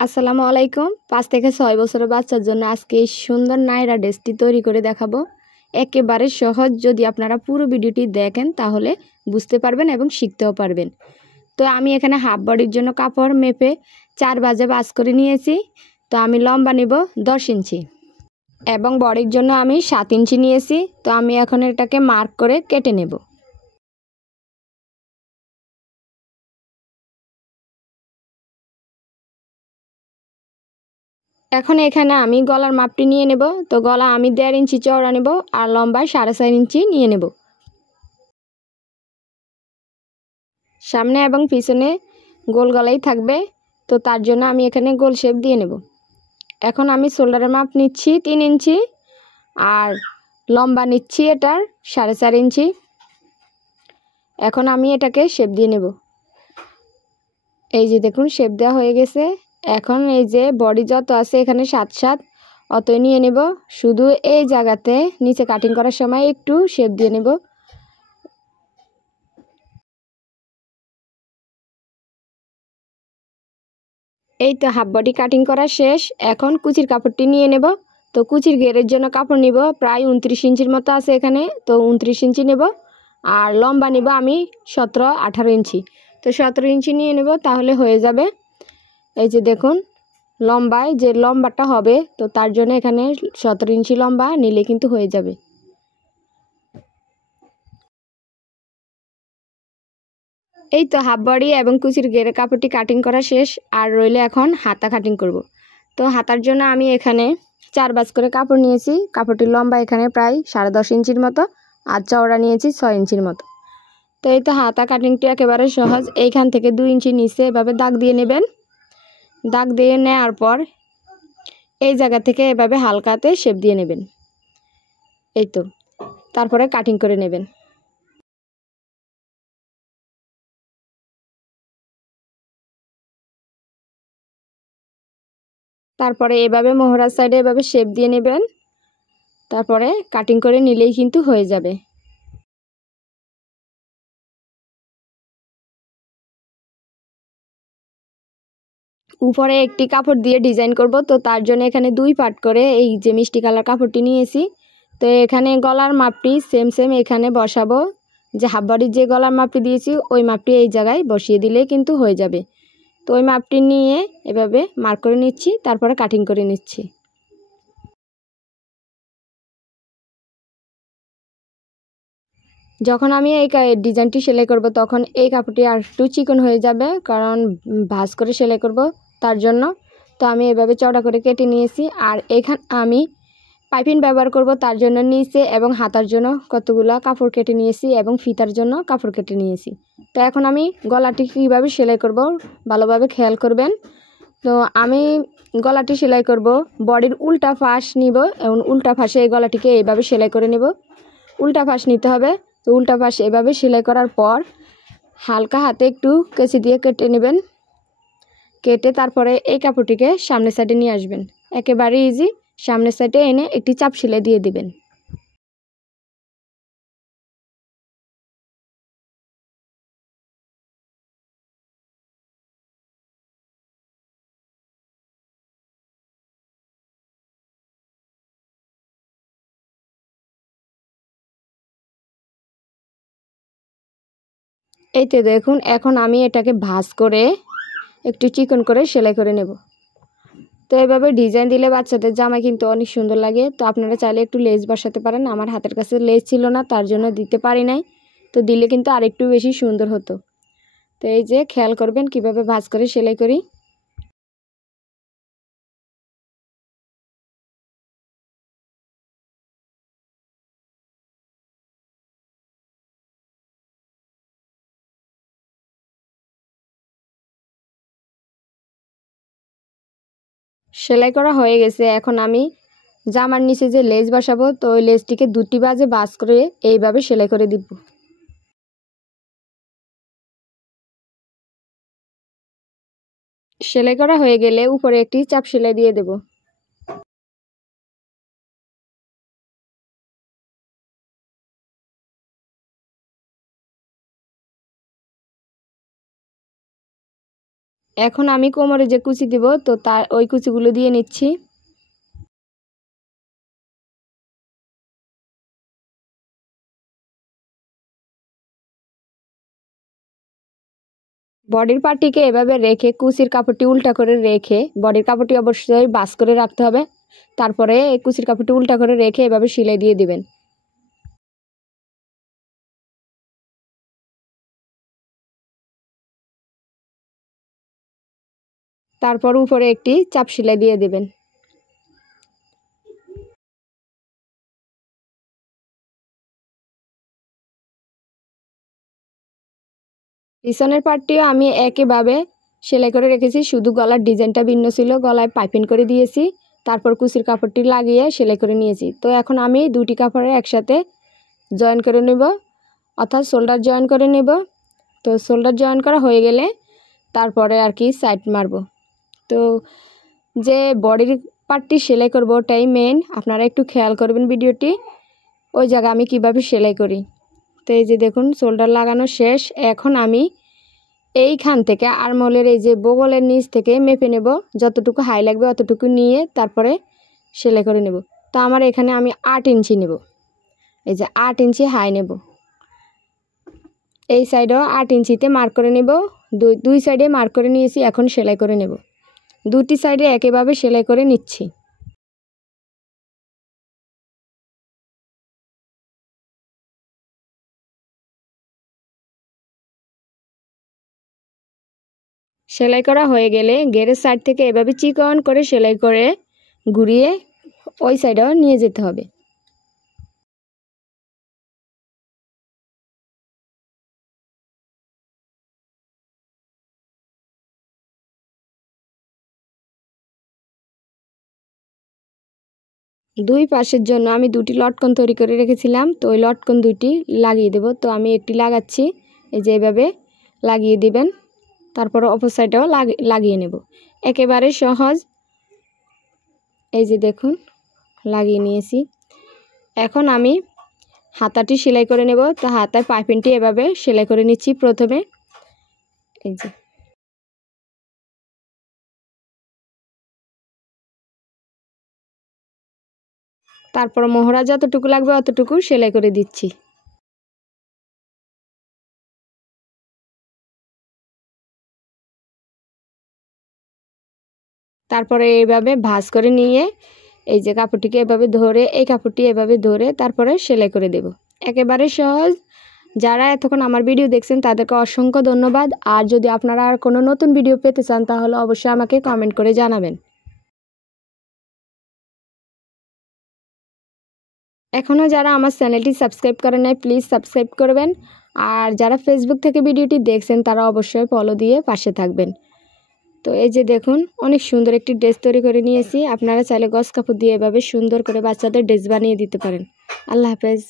আসসালামু আলাইকুম। ৫ থেকে ৬ বছরের বাচ্চার জন্য আজকে এই সুন্দর নায়রা ড্রেসটি তৈরি করে দেখাবো। একেবারে সহজ, যদি আপনারা পুরো ভিডিওটি দেখেন তাহলে বুঝতে পারবেন এবং শিখতেও পারবেন। তো আমি এখানে হাফ বডির জন্য কাপড় মেপে 4 ভাঁজে ভাঁজ করে নিয়েছি। তো আমি লম্বা নেব 10 ইঞ্চি এবং বডির জন্য আমি 7 ইঞ্চি নিয়েছি। তো আমি এখন এটাকে মার্ক করে কেটে নেব। এখন এখানে আমি গলার মাপটি নিয়ে নেব। তো গলা আমি 1.5 ইঞ্চি চওড়া নেব আর লম্বা 4.5 ইঞ্চি নিয়ে নেব। সামনে এবং পিছনে গোল গলাই থাকবে, তো তার জন্য আমি এখানে গোল শেপ দিয়ে নেব। এখন আমি শোল্ডারের মাপ নিচ্ছি 3 ইঞ্চি আর লম্বা নিচ্ছি এটার 4.5 ইঞ্চি। এখন আমি এটাকে শেপ দিয়ে নেব। এই যে দেখুন, শেপ দেওয়া হয়ে গেছে। এখন এই যে বডি যত আছে এখানে 7 অতই নিয়ে নেব। শুধু এই জায়গাতে নিচে কাটিং করার সময় একটু শেপ দিয়ে নেব। এই তো হাফ বডি কাটিং করা শেষ। এখন কুচির কাপড়টি নিয়ে নেব। তো কুচির ঘেরের জন্য কাপড় নিব প্রায় 29 ইঞ্চির মতো আছে এখানে। তো 29 ইঞ্চি নেব আর লম্বা নিব আমি 17-18 ইঞ্চি। তো 17 ইঞ্চি নিয়ে নেব, তাহলে হয়ে যাবে। এই যে দেখুন, লম্বায় যে লম্বাটা হবে, তো তার জন্য এখানে 17 ইঞ্চি লম্বা নিলে কিন্তু হয়ে যাবে। এই তো হাফ বডি এবং কুচির ঘেরের কাপড়টি কাটিং করা শেষ। আর রইলে এখন হাতা কাটিং করব। তো হাতার জন্য আমি এখানে 4 ভাঁজ করে কাপড় নিয়েছি। কাপড়টির লম্বা এখানে প্রায় 10.5 ইঞ্চির মতো আর চওড়া নিয়েছি 6 ইঞ্চির মতো। তো এই তো হাতা কাটিংটি একেবারে সহজ। এইখান থেকে 2 ইঞ্চি নিচে এভাবে দাগ দিয়ে নেবেন। দাগ দিয়ে নেওয়ার পর এই জায়গা থেকে এভাবে হালকাতে শেপ দিয়ে নেবেন। এই তো, তারপরে কাটিং করে নেবেন। তারপরে এভাবে মোহরার সাইডে এভাবে শেপ দিয়ে নেবেন। তারপরে কাটিং করে নিলেই কিন্তু হয়ে যাবে। উপরে একটি কাপড় দিয়ে ডিজাইন করব। তো তার জন্য এখানে 2 পার্ট করে এই যে মিষ্টি কালার কাপড়টি নিয়েছি। তো এখানে গলার মাপটি সেম এখানে বসাবো। যে হাফ বডির যে গলার মাপটি দিয়েছি ওই মাপটি এই জায়গায় বসিয়ে দিলে কিন্তু হয়ে যাবে। তো ওই মাপটি নিয়ে এভাবে মার্ক করে নিচ্ছি, তারপরে কাটিং করে নিচ্ছি। যখন আমি এই ডিজাইনটি সেলাই করব তখন এই কাপড়টি আর একটু চিকন হয়ে যাবে, কারণ ভাঁজ করে সেলাই করব তার জন্য। তো আমি এভাবে চওড়া করে কেটে নিয়েছি। আর এখানে আমি পাইপিং ব্যবহার করব, তার জন্য নিচে এবং হাতার জন্য কতগুলো কাপড় কেটে নিয়েছি এবং ফিতার জন্য কাপড় কেটে নিয়েছি। তো এখন আমি গলাটি কীভাবে সেলাই করব ভালোভাবে খেয়াল করবেন। তো আমি গলাটি সেলাই করব, বডির উল্টা পাশ নিব এবং উল্টা পাশে এই গলাটিকে এইভাবে সেলাই করে নেব। উল্টা পাশ নিতে হবে। তো উল্টা পাশ এভাবে সেলাই করার পর হালকা হাতে একটু কেচি দিয়ে কেটে নেবেন। কেটে তারপরে এই কাপড়টিকে সামনের সাইডে নিয়ে আসবেন। একেবারে ইজি। সামনের সাইডে এনে একটি চাপ সেলাই দিয়ে দিবেন। এই তো দেখুন, এখন আমি এটাকে ভাঁজ করে একটু চিকন করে সেলাই করে নেব। তো এভাবে ডিজাইন দিলে বাচ্চাদের জামা কিন্তু অনেক সুন্দর লাগে। তো আপনারা চাইলে একটু লেস বসাতে পারেন। আমার হাতের কাছে লেস ছিল না, তার জন্য দিতে পারি নাই। তো দিলে কিন্তু আরেকটু বেশি সুন্দর হতো। তো এই যে খেয়াল করবেন কিভাবে ভাঁজ করে সেলাই করি। সেলাই করা হয়ে গেছে। এখন আমি জামার নিচে যে লেস বসাবো, তো ওই লেসটিকে 2টি ভাঁজে ভাঁজ করে এইভাবে সেলাই করে দিব। সেলাই করা হয়ে গেলে উপরে একটি চাপ সেলাই দিয়ে দেব। এখন আমি কোমরে যে কুচি দিব তো তার ওই কুচিগুলো দিয়ে নিচ্ছি। বডির পার্টটিকে এভাবে রেখে কুচির কাপড়টি উল্টা করে রেখে, বডির কাপড়টি অবশ্যই ভাঁজ করে রাখতে হবে, তারপরে এই কুচির কাপড়টি উল্টা করে রেখে এভাবে সেলাই দিয়ে দিবেন। তারপর উপরে একটি চাপ সেলাই দিয়ে দিবেন। পিছনের পার্টটিও আমি একইভাবে সেলাই করে রেখেছি, শুধু গলার ডিজাইনটা ভিন্ন ছিল, গলায় পাইপিং করে দিয়েছি, তারপর কুচির কাপড়টি লাগিয়ে সেলাই করে নিয়েছি। তো এখন আমি দুটি কাপড়ে একসাথে জয়েন করে নেব, অর্থাৎ শোল্ডার জয়েন করে নেব। তো শোল্ডার জয়েন করা হয়ে গেলে তারপরে আর কি সাইড মারব। তো যে বডির পার্টটি সেলাই করব ওটাই মেন, আপনারা একটু খেয়াল করবেন ভিডিওটি, ওই জায়গা আমি কিভাবে সেলাই করি। তো এই যে দেখুন শোল্ডার লাগানো শেষ। এখন আমি এইখান থেকে আরমোলের এই যে বগলের নিচ থেকে মেপে নেব, যতটুকু হাই লাগবে অতটুকু নিয়ে তারপরে সেলাই করে নেব। তো আমার এখানে আমি 8 ইঞ্চি নেব, এই যে 8 ইঞ্চি হাই নেব। এই সাইডেও 8 ইঞ্চিতে মার্ক করে নেব, দুই সাইডে মার্ক করে নিয়েছি। এখন সেলাই করে নেব, দুটি সাইডে একইভাবে সেলাই করে নিচ্ছি। সেলাই করা হয়ে গেলে ঘেরের সাইড থেকে এভাবে চিকন করে সেলাই করে ঘুরিয়ে ওই সাইডেও নিয়ে যেতে হবে। দুই পাশের জন্য আমি দুটি লটকন তৈরি করে রেখেছিলাম, তো ওই লটকন দুটি লাগিয়ে দেব। তো আমি একটি লাগাচ্ছি, এই যে এভাবে লাগিয়ে দিবেন, তারপর অপর সাইডেও লাগিয়ে নেব। একেবারে সহজ, এই যে দেখুন লাগিয়ে নিয়েছি। এখন আমি হাতাটি সেলাই করে নেব। তো হাতার পাইপিংটি এভাবে সেলাই করে নিচ্ছি প্রথমে, এই যে তারপর মোহরা যতটুকু লাগবে অতটুকু সেলাই করে দিচ্ছি। তারপরে এইভাবে ভাঁজ করে নিয়ে এই যে কাপড়টিকে এভাবে ধরে, এই কাপড়টি এভাবে ধরে তারপরে সেলাই করে দেব। একেবারে সহজ। যারা এতক্ষণ আমার ভিডিও দেখছেন তাদেরকে অসংখ্য ধন্যবাদ। আর যদি আপনারা আর কোনো নতুন ভিডিও পেতে চান তাহলে অবশ্যই আমাকে কমেন্ট করে জানাবেন। এখনও যারা আমার চ্যানেলটি সাবস্ক্রাইব করেন নাই প্লিজ সাবস্ক্রাইব করবেন। আর যারা ফেসবুক থেকে ভিডিওটি দেখছেন তারা অবশ্যই ফলো দিয়ে পাশে থাকবেন। তো এই যে দেখুন অনেক সুন্দর একটি ড্রেস তৈরি করে নিয়েছি। আপনারা চাইলে গস কাপড় দিয়ে এভাবে সুন্দর করে বাচ্চাদের ড্রেস বানিয়ে দিতে পারেন। আল্লাহ হাফেজ।